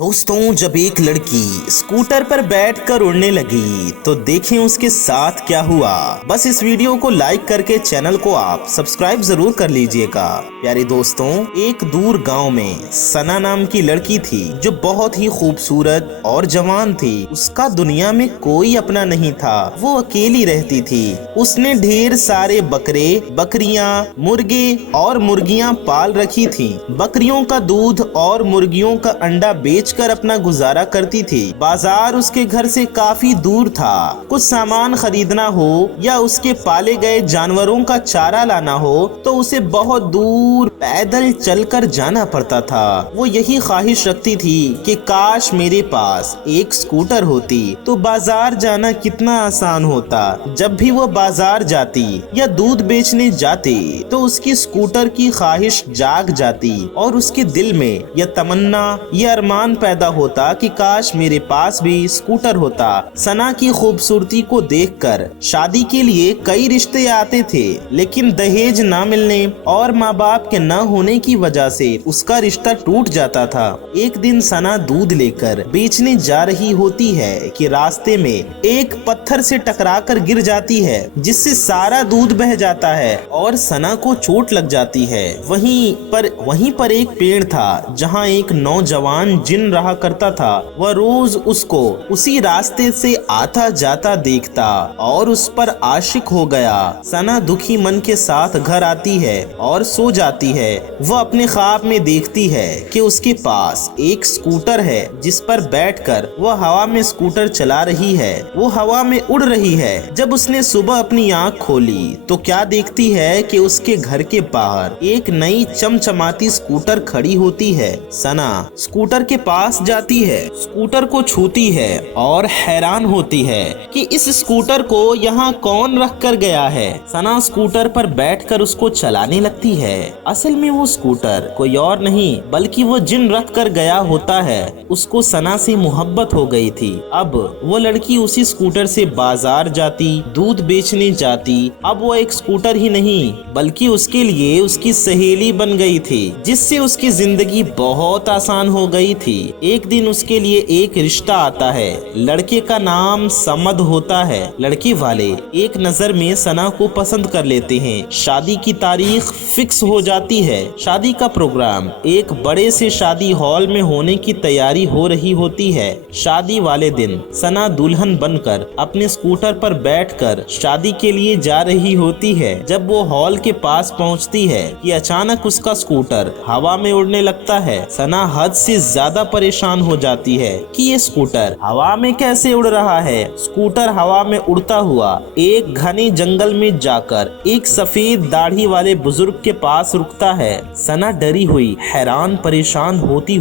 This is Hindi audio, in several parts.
दोस्तों, जब एक लड़की स्कूटर पर बैठकर उड़ने लगी तो देखें उसके साथ क्या हुआ। बस इस वीडियो को लाइक करके चैनल को आप सब्सक्राइब जरूर कर लीजिएगा। प्यारे दोस्तों, एक दूर गांव में सना नाम की लड़की थी जो बहुत ही खूबसूरत और जवान थी। उसका दुनिया में कोई अपना नहीं था, वो अकेली रहती थी। उसने ढेर सारे बकरे, बकरियां, मुर्गे और मुर्गियां पाल रखी थी। बकरियों का दूध और मुर्गियों का अंडा बेच कर अपना गुजारा करती थी। बाजार उसके घर से काफी दूर था। कुछ सामान खरीदना हो या उसके पाले गए जानवरों का चारा लाना हो तो उसे बहुत दूर पैदल चलकर जाना पड़ता था। वो यही ख्वाहिश रखती थी कि काश मेरे पास एक स्कूटर होती तो बाजार जाना कितना आसान होता। जब भी वो बाजार जाती या दूध बेचने जाती तो उसकी स्कूटर की ख्वाहिश जाग जाती और उसके दिल में यह तमन्ना, यह अरमान पैदा होता कि काश मेरे पास भी स्कूटर होता। सना की खूबसूरती को देखकर शादी के लिए कई रिश्ते आते थे, लेकिन दहेज न मिलने और माँ बाप के न होने की वजह से उसका रिश्ता टूट जाता था। एक दिन सना दूध लेकर बेचने जा रही होती है कि रास्ते में एक पत्थर से टकराकर गिर जाती है, जिससे सारा दूध बह जाता है और सना को चोट लग जाती है। वहीं पर एक पेड़ था जहाँ एक नौजवान जिन रहा करता था। वह रोज उसको उसी रास्ते से आता जाता देखता और उस पर आशिक हो गया। सना दुखी मन के साथ घर आती है और सो जाती है। वह अपने ख्वाब में देखती है कि उसके पास एक स्कूटर है जिस पर बैठकर वह हवा में स्कूटर चला रही है। वो हवा में उड़ रही है। जब उसने सुबह अपनी आँख खोली तो क्या देखती है कि उसके घर के बाहर एक नई चमचमाती स्कूटर खड़ी होती है। सना स्कूटर के पास जाती है, स्कूटर को छूती है और हैरान होती है कि इस स्कूटर को यहाँ कौन रख कर गया है। सना स्कूटर पर बैठकर उसको चलाने लगती है। असल में वो स्कूटर कोई और नहीं बल्कि वो जिन रख कर गया होता है। उसको सना से मोहब्बत हो गई थी। अब वो लड़की उसी स्कूटर से बाजार जाती, दूध बेचने जाती। अब वो एक स्कूटर ही नहीं बल्कि उसके लिए उसकी सहेली बन गई थी, जिससे उसकी जिंदगी बहुत आसान हो गई थी। एक दिन उसके लिए एक रिश्ता आता है। लड़के का नाम समद होता है। लड़के वाले एक नजर में सना को पसंद कर लेते हैं। शादी की तारीख फिक्स हो जाती है। शादी का प्रोग्राम एक बड़े से शादी हॉल में होने की तैयारी हो रही होती है। शादी वाले दिन सना दुल्हन बनकर अपने स्कूटर पर बैठकर शादी के लिए जा रही होती है। जब वो हॉल के पास पहुंचती है कि अचानक उसका स्कूटर हवा में उड़ने लगता है। सना हद से ज्यादा परेशान हो जाती है कि ये स्कूटर हवा में कैसे उड़ रहा है। स्कूटर हवा में उड़ता हुआ एक घने जंगल में जाकर एक सफेद दाढ़ी वाले बुजुर्ग के पास रुकता है। सना डरी हुई, हैरान, परेशान होती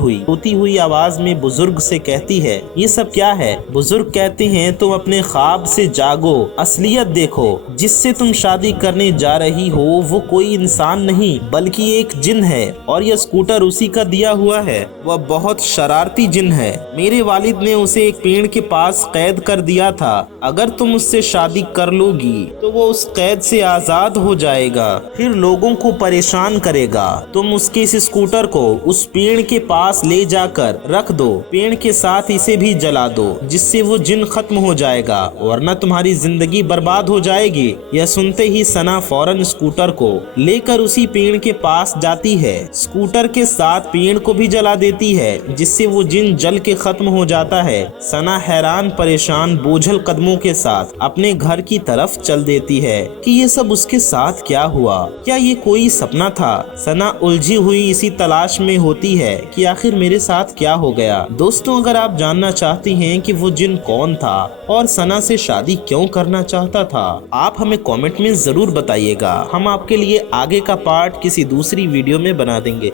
हुई आवाज में बुजुर्ग से कहती है, ये सब क्या है? बुजुर्ग कहते हैं, तुम अपने ख्वाब से जागो, असलियत देखो। जिससे तुम शादी करने जा रही हो वो कोई इंसान नहीं बल्कि एक जिन है और यह स्कूटर उसी का दिया हुआ है। वह बहुत शरारती जिन है। मेरे वालिद ने उसे एक पेड़ के पास कैद कर दिया था। अगर तुम उससे शादी कर लोगी तो वो उस कैद से आजाद हो जाएगा, फिर लोगों को परेशान करेगा। तुम उसके इस स्कूटर को उस पेड़ के पास ले जाकर रख दो, पेड़ के साथ इसे भी जला दो, जिससे वो जिन खत्म हो जाएगा, वरना तुम्हारी जिंदगी बर्बाद हो जाएगी। यह सुनते ही सना फौरन स्कूटर को लेकर उसी पेड़ के पास जाती है। स्कूटर के साथ पेड़ को भी जला देती है, जिससे वो जिन जल के खत्म हो जाता है। सना हैरान, परेशान, बोझल कदमों के साथ अपने घर की तरफ चल देती है कि ये सब उसके साथ क्या हुआ। क्या ये कोई सपना था? सना उलझी हुई इसी तलाश में होती है कि आखिर मेरे साथ क्या हो गया। दोस्तों, अगर आप जानना चाहती हैं कि वो जिन कौन था और सना से शादी क्यों करना चाहता था, आप हमें कमेंट में जरूर बताइएगा। हम आपके लिए आगे का पार्ट किसी दूसरी वीडियो में बना देंगे।